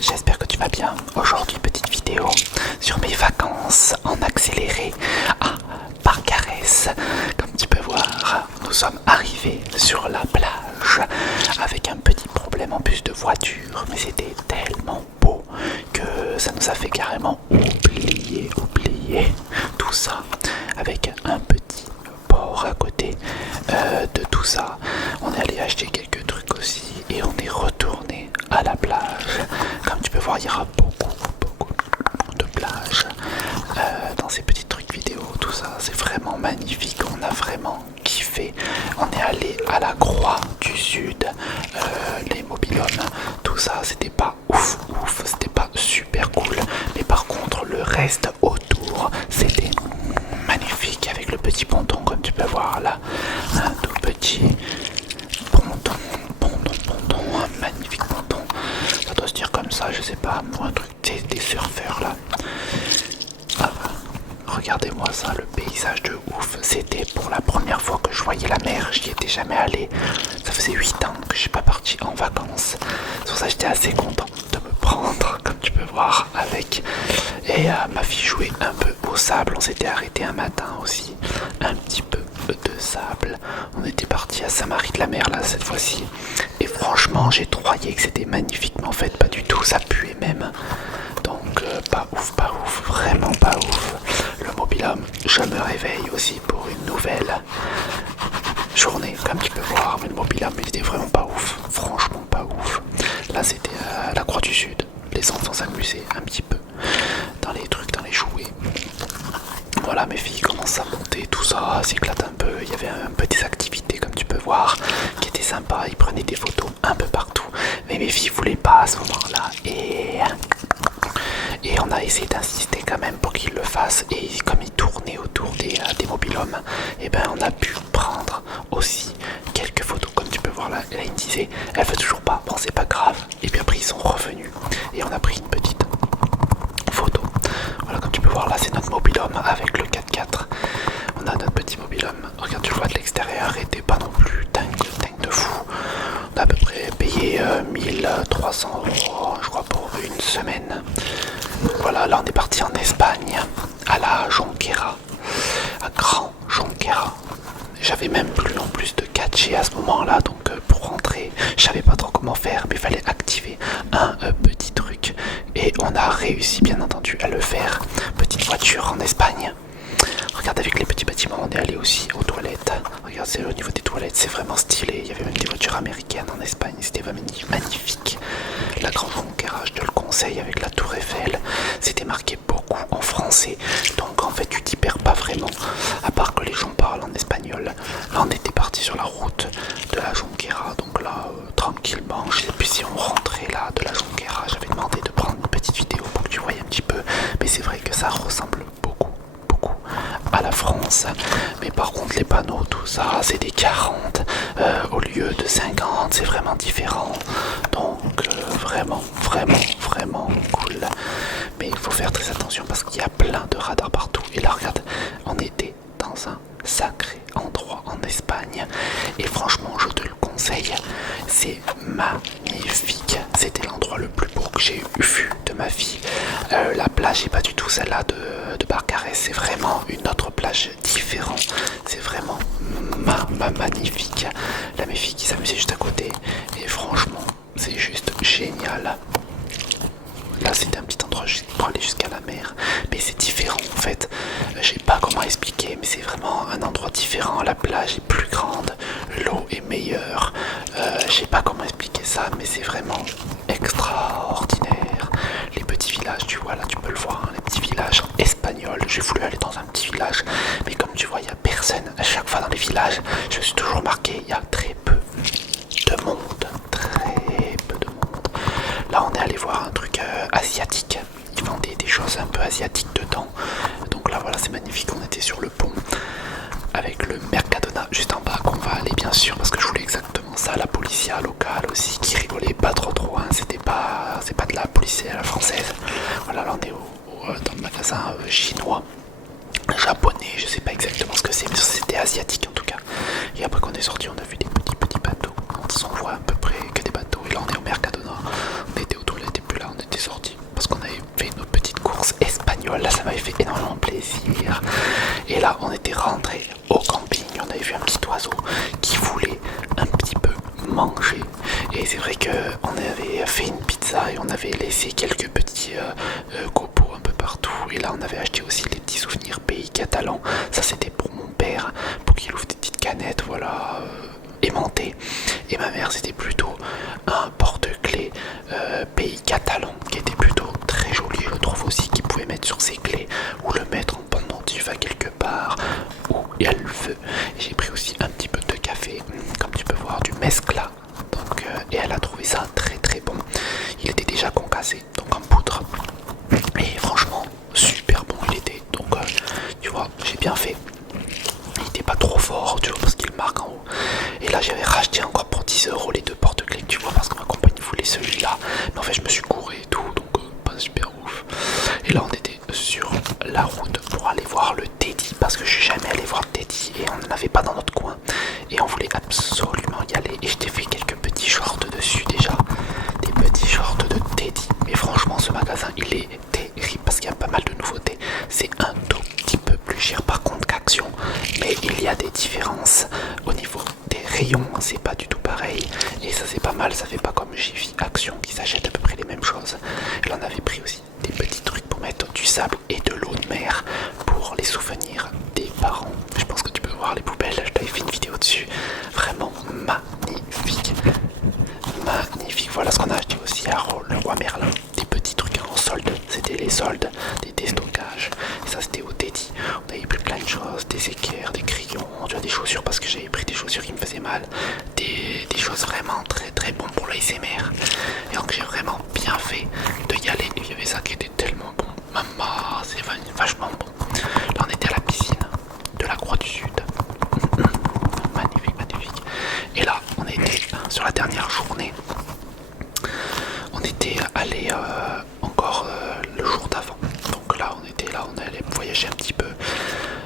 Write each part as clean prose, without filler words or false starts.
j'espère que tu vas bien. Aujourd'hui, petite vidéo sur mes vacances en accéléré à Barcarès. Comme tu peux voir, nous sommes arrivés sur la plage avec un petit problème en bus de voiture, mais c'était tellement beau que ça nous a fait carrément oublier tout ça avec un petit port à côté de tout ça. On est allé acheter quelques trucs aussi et on est retourné à la plage. Comme tu peux voir, il y aura beaucoup de plages dans ces petits trucs vidéo, tout ça. C'est vraiment magnifique, on a vraiment kiffé. On est allé à la Croix du Sud, les mobil-hommes, tout ça, c'était pas ouf, c'était pas super cool. Mais par contre, le reste autour, c'était magnifique avec le petit ponton, comme tu peux voir là, un tout petit ponton, un magnifique ponton. Ça doit se dire comme ça, je sais pas, un truc des surfeurs là. Ah, regardez-moi ça, le paysage de ouf. C'était pour la première fois que je voyais la mer, j'y étais jamais allé. Ça faisait 8 ans que je suis pas parti en vacances. C'est pour ça que j'étais assez content de me prendre, comme tu peux voir, avec. Et ma fille jouait un peu au sable. On s'était arrêté un matin aussi, un petit peu de sable. On était parti à Saint-Marie-de-la-Mer là cette fois-ci. Et franchement, j'ai croyé que c'était magnifique, mais en fait pas du tout. Ça puait même. Donc pas ouf, vraiment pas ouf. Le mobil-homme, je me réveille aussi pour une nouvelle journée, comme tu peux voir. Mais le mobil-homme, il était vraiment pas ouf, franchement pas ouf. Là c'était à la Croix du Sud. Les enfants s'amusaient un petit peu dans les trucs, dans les jouets. Voilà, mes filles commencent à monter, tout ça s'éclate un peu. Il y avait un peu des activités, comme tu peux voir, qui étaient sympas. Ils prenaient des photos un peu partout, mais mes filles voulaient pas à ce moment-là. Et on a essayé d'insister quand même pour qu'ils le fassent. Et comme ils tournaient autour des mobil-hommes, et ben on a pu prendre aussi quelques photos, comme tu peux voir là. Là, ils me disaient, elle veut toujours pas, bon c'est pas grave. Et puis après ils sont revenus et on a pris une petite photo. Voilà, comme tu peux voir là, c'est notre mobil-homme avec le 4x4. On a notre petit mobil-homme. Regarde, tu le vois de l'extérieur, et t'es pas non plus dingue de fou. On a à peu près payé 1300 €, je crois, pour une semaine. Voilà, là on est parti en Espagne, à la Jonquera, à Grand Jonquera. J'avais même plus en plus de 4G à ce moment-là, donc pour rentrer, je savais pas trop comment faire, mais il fallait activer un petit truc. Et on a réussi bien entendu à le faire. Petite voiture en Espagne. Regarde, avec les petits bâtiments, on est allé aussi aux toilettes. Regarde, c'est au niveau des toilettes, c'est vraiment stylé. Il y avait même des voitures américaines en Espagne, c'était magnifique. La Grande Jonquera, je te le conseille, avec la Tour Eiffel. C'était marqué beaucoup en français, donc en fait tu t'y perds pas vraiment, à part que les gens parlent en espagnol. Là on était parti sur la route de la Jonquera, donc là tranquillement, je sais plus si on rentrait là de la Jonquera. J'avais demandé de prendre une petite vidéo pour que tu voyes un petit peu, mais c'est vrai que ça ressemble beaucoup à la France. Mais par contre les panneaux, tout ça, c'est des 40 au lieu de 50, c'est vraiment différent. Donc vraiment cool. Mais il faut faire très attention parce qu'il y a plein de radars partout. Et là regarde, on était dans un sacré endroit en Espagne. Et franchement je te le conseille, c'est magnifique. C'était l'endroit le plus beau que j'ai vu de ma vie. La plage n'est pas du tout celle-là de Barcarès, c'est vraiment une autre plage différente. C'est vraiment magnifique. Là mes filles qui s'amusaient juste à côté. Et franchement c'est juste génial. Là c'était un petit endroit pour aller jusqu'à la mer, mais c'est différent en fait. Je sais pas comment expliquer, mais c'est vraiment un endroit différent. La plage est plus grande, l'eau est meilleure. Je sais pas comment expliquer ça, mais c'est vraiment extraordinaire. Les petits villages, tu vois là, tu peux le voir, hein, les petits villages espagnols. J'ai voulu aller dans un petit village, mais comme tu vois, il y a personne. À chaque fois dans les villages, je me suis toujours marqué, il y a très peu de monde, très peu de monde. Là on est allé voir un truc asiatique, ils vendaient des choses un peu asiatiques dedans. Donc là voilà, c'est magnifique, on était sur le pont avec le Mercadona juste en bas qu'on va aller bien sûr, parce que je voulais exactement ça. La policia locale aussi qui rigolait pas trop, hein. C'est pas de la policia à la française. Voilà, là on est dans le magasin chinois, japonais, je sais pas exactement ce que c'est, mais c'était asiatique en tout cas. Et après qu'on est sorti, on a vu des petits bateaux. On voit à peu près que des bateaux. Et là on est au Mercadona. On était aux toilettes et puis là on était on avait fait une pizza et on avait laissé quelques petits copeaux un peu partout. Et là on avait acheté aussi les petits souvenirs pays catalan. Ça c'était pour mon père, pour qu'il ouvre des petites canettes, voilà, aimantées. Et ma mère c'était plutôt un porte-clés pays catalan qui était plutôt très joli, je trouve aussi, qu'il pouvait mettre sur ses clés ou le mettre en pendentif à quelque part où il y a le feu. J'ai pris aussi un petit peu de café, comme tu peux voir, du mescla. Donc, et elle a trouvé ça très très bon. Il était déjà concassé, donc en poudre. Et franchement, super bon il était. Donc, tu vois, j'ai bien fait. Il n'était pas trop fort, tu vois, parce qu'il marque en haut. Et là, j'avais racheté encore pour 10 € les deux porte-clés, tu vois, parce que ma compagne voulait celui-là. Mais en fait, je me suis couré et tout, donc pas super ouf. Et là, on était sur la route pour aller voir le Teddy, parce que je suis jamais allé voir Teddy et on n'en avait pas dans notre coin. Et on voulait absolument y aller. Et je t'ai fait quelques petits shorts dessus déjà. Des petits shorts de Teddy. Mais franchement, ce magasin, il est terrible parce qu'il y a pas mal de nouveautés. C'est un tout petit peu plus cher par contre qu'Action. Mais il y a des différences au niveau des rayons. C'est pas du tout pareil. Et ça, c'est pas mal. Ça fait pas comme Jiffy Action qui s'achètent à peu près les mêmes choses. Et là, on avait pris aussi des petits trucs pour mettre du sable et de l'eau de mer pour les souvenirs des parents. Je pense que tu peux voir les poubelles, je t'avais fait une vidéo dessus, vraiment magnifique, magnifique. Voilà ce qu'on a acheté aussi à le Roi Merlin, des petits trucs en solde, c'était les soldes, des déstockages, et ça c'était au Teddy. On avait pris plein de choses, des équerres, des crayons, tu vois, des chaussures parce que j'avais pris des chaussures qui me faisaient mal, des choses vraiment très très bonnes pour l'ASMR. Et donc j'ai vraiment bien fait de y aller. Et il y avait ça qui était tellement bon, maman, c'est vachement bon. Là on était à la piscine de la Croix du Sud. Magnifique, magnifique. Et là on était sur la dernière journée. On était allé encore le jour d'avant. Donc là on était là, on allait voyager un petit peu.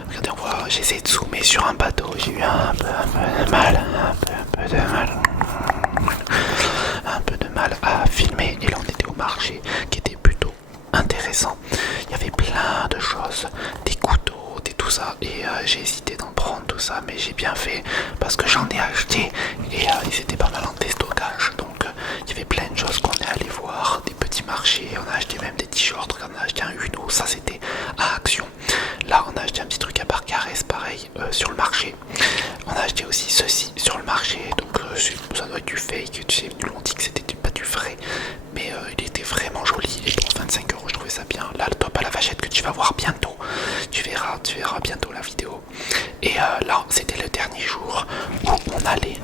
Regardez, on voit, j'ai essayé de zoomer sur un bateau, j'ai eu un peu de mal, un peu de mal à filmer. Et là on était au marché qui était plutôt intéressant. Il y avait plein de choses, des couteaux, des tout ça, et j'ai hésité d'en prendre tout ça, mais j'ai bien fait parce que j'en ai acheté et ils étaient pas mal en déstockage. Donc il y avait plein de choses qu'on est allé voir, des petits marchés, on a acheté même des t-shirts, on a acheté un Uno, ça c'était à Action. Là on a acheté un petit truc à Barcarès, pareil, sur le marché. On a acheté aussi ceci sur le marché, donc ça doit être du fake, tu sais, ils nous l'ont dit que c'était pas du vrai, mais il était vraiment joli et pour 25 € je trouvais ça bien. Là le top à la vachette que tu vas voir bientôt, tu verras bientôt la vidéo. Et là c'était le dernier jour où on allait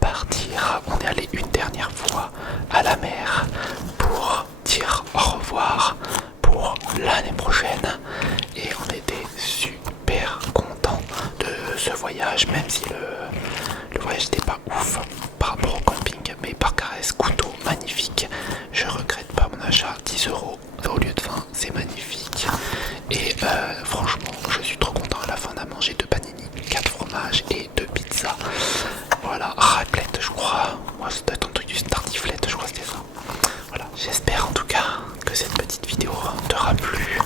partir, on est allé une dernière fois à la mer pour dire au revoir pour l'année prochaine et on était super contents de ce voyage, même si le voyage n'était pas ouf par rapport au camping, mais Barcarès, couteau magnifique, je regrette pas mon achat, 10 € au lieu de 20, c'est magnifique. Et franchement je suis trop content. À la fin on a mangé 2 panini, 4 fromages et 2 pizzas. Voilà, raclette je crois, moi ça doit être un truc du tartiflette, je crois que c'était ça. Voilà, j'espère en tout cas que cette petite vidéo t'aura plu.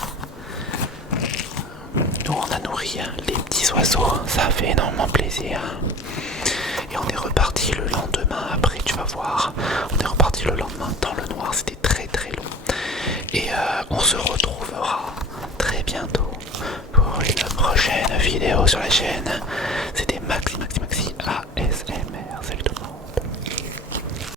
Nous on a nourri les petits oiseaux, ça a fait énormément plaisir. Et on est reparti le lendemain, après tu vas voir, on est reparti le lendemain dans le noir, c'était très très long. Et on se retrouvera très bientôt pour une prochaine vidéo sur la chaîne.